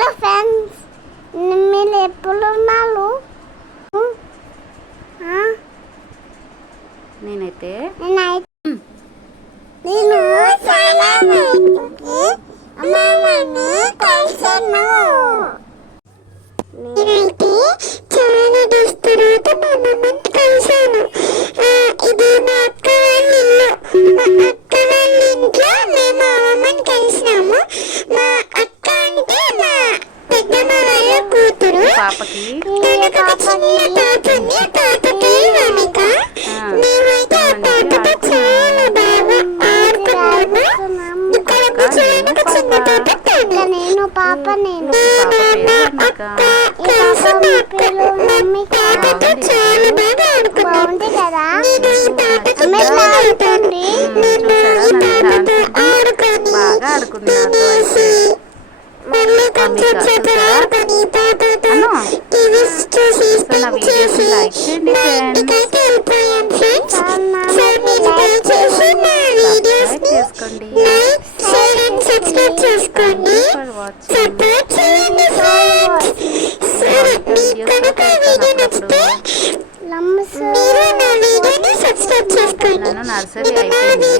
Hello friends మీరు ఎప్పుడున్నారు నేనైతే నేను చాలా అమ్మని కలిసాను. పాపకి. నేను పాప నేను బాగుంది కదా? బాగా ఆడుకున్నాను చేస్తాను సో నా వీడియోస్ని లైక్ చేయండి ఫ్రెండ్స్ సబ్స్క్రైబ్ చేసుకోండి. సపోర్ట్ చేయండి నర్సరీ అయిపోయింది